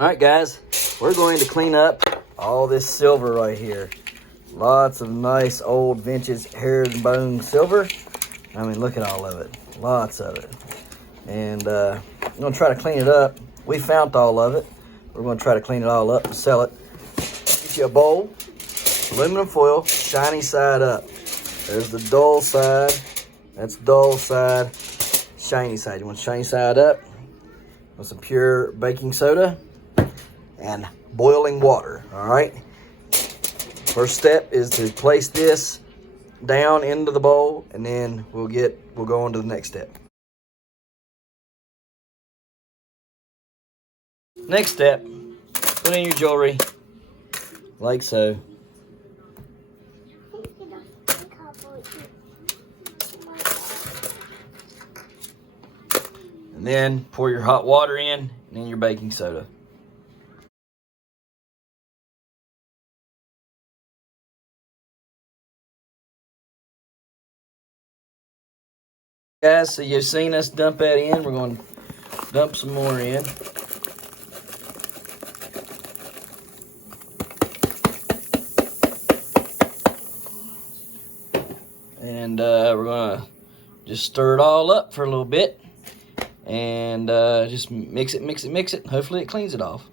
All right, guys, we're going to clean up all this silver right here. Lots of nice old vintage herringbone silver. I mean, look at all of it. Lots of it. And I'm going to try to clean it up. We found all of it. We're going to try to clean it all up and sell it. Get you a bowl, aluminum foil, shiny side up. There's the dull side. That's dull side, shiny side. You want shiny side up with some pure baking soda and boiling water. All right. First step is to place this down into the bowl, and then we'll go on to the next step. Next step, put in your jewelry like so. And then pour your hot water in, and then your baking soda. Guys, so you've seen us dump that in. We're going to dump some more in. And we're going to just stir it all up for a little bit. And just mix it. Hopefully it cleans it off.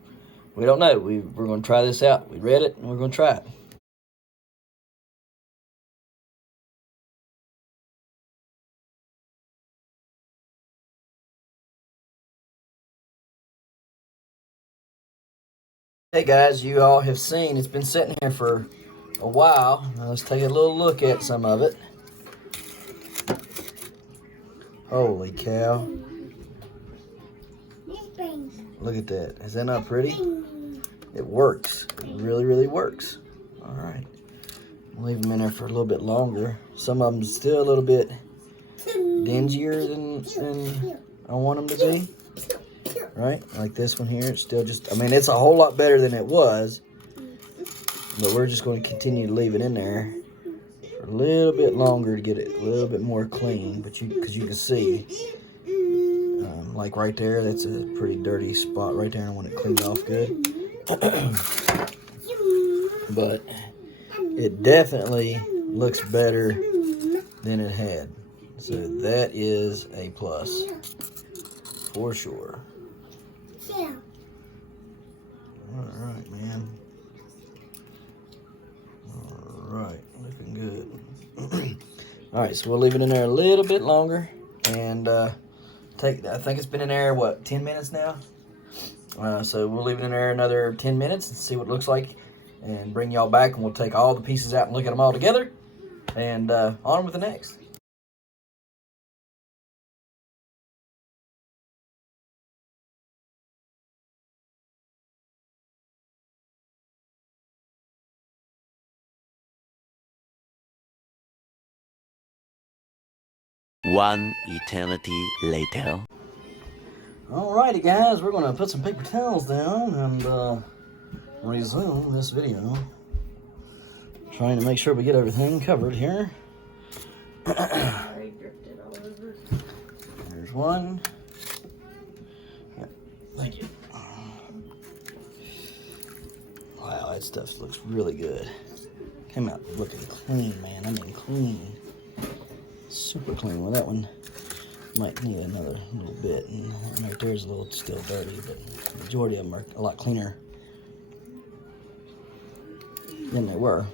We don't know. We're going to try this out. We read it, and we're going to try it. Hey guys, you all have seen it's been sitting here for a while. Now let's take a little look at some of it. Holy cow. Look at that. Is that not pretty? It works. It really, really works. All right. I'll leave them in there for a little bit longer. Some of them still a little bit dingier than I want them to be. Right? Like this one here. It's still just, I mean, it's a whole lot better than it was. But we're just going to continue to leave it in there for a little bit longer to get it a little bit more clean. But because you can see, like right there, that's a pretty dirty spot right there. I want it cleaned off good. But it definitely looks better than it had. So that is a plus for sure. Yeah. All right, man. All right, looking good. All right, so we'll leave it in there a little bit longer, and I think it's been in there, what, 10 minutes now? So we'll leave it in there another 10 minutes and see what it looks like, and bring y'all back, and we'll take all the pieces out and look at them all together, and on with the next. One eternity later. Alrighty guys, we're gonna put some paper towels down and resume this video. Trying to make sure we get everything covered here. There's one. Yep, thank you. Wow, that stuff looks really good. Came out looking clean, man. I mean clean. Super clean. Well, that one might need another little bit, and right there's a little still dirty, but the majority of them are a lot cleaner than they were.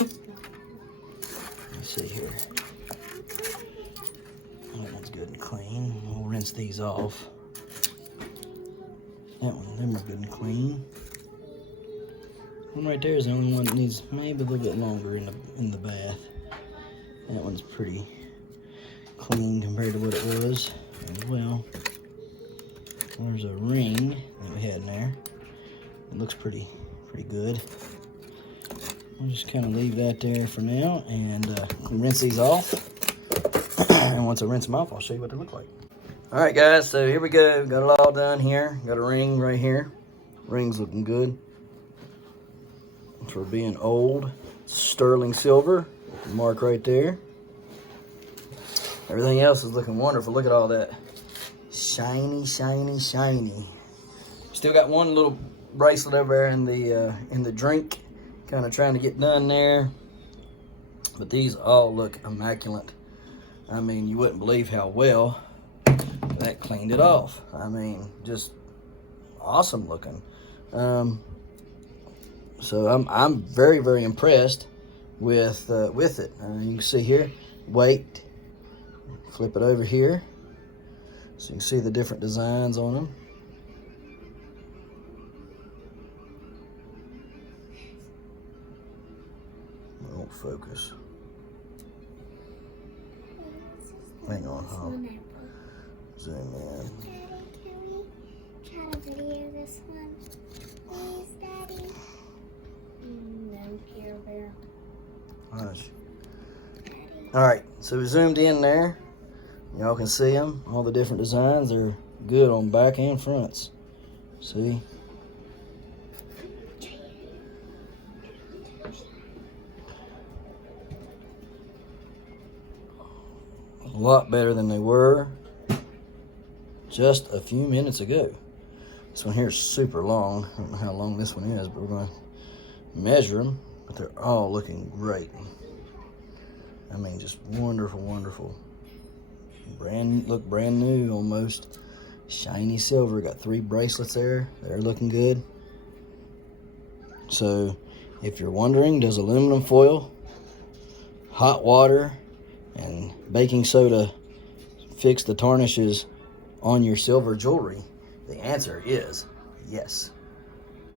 Let's see here. That one's good and clean. We'll rinse these off. That one, them are good and clean. One right there is the only one that needs maybe a little bit longer in the bath. That one's pretty clean compared to what it was as well. There's a ring that we had in there. It looks pretty good. We'll just kind of leave that there for now and rinse these off. And once I rinse them off, I'll show you what they look like. All right, guys, so here we go. Got it all done here. Got a ring right here. Ring's looking good. For being old, sterling silver. Mark right there. Everything else is looking wonderful. Look at all that shiny, shiny, shiny. Still got one little bracelet over there in the drink, kind of trying to get done there. But these all look immaculate. I mean, you wouldn't believe how well that cleaned it off. I mean, just awesome looking. So I'm very, very impressed with it. You can see here, weight. Flip it over here, so you can see the different designs on them. It won't focus. Hang on, zoom in. Daddy, can we try to video this one? Please, Daddy? No, Care Bear. Hush. All right, so we zoomed in there. Y'all can see them, all the different designs. They're good on back and fronts. See? A lot better than they were just a few minutes ago. This one here is super long. I don't know how long this one is, but we're going to measure them. But they're all looking great. I mean, just wonderful, wonderful. Look brand new almost. Shiny silver. Got 3 bracelets there. They're looking good. So, if you're wondering, does aluminum foil, hot water, and baking soda fix the tarnishes on your silver jewelry? The answer is yes.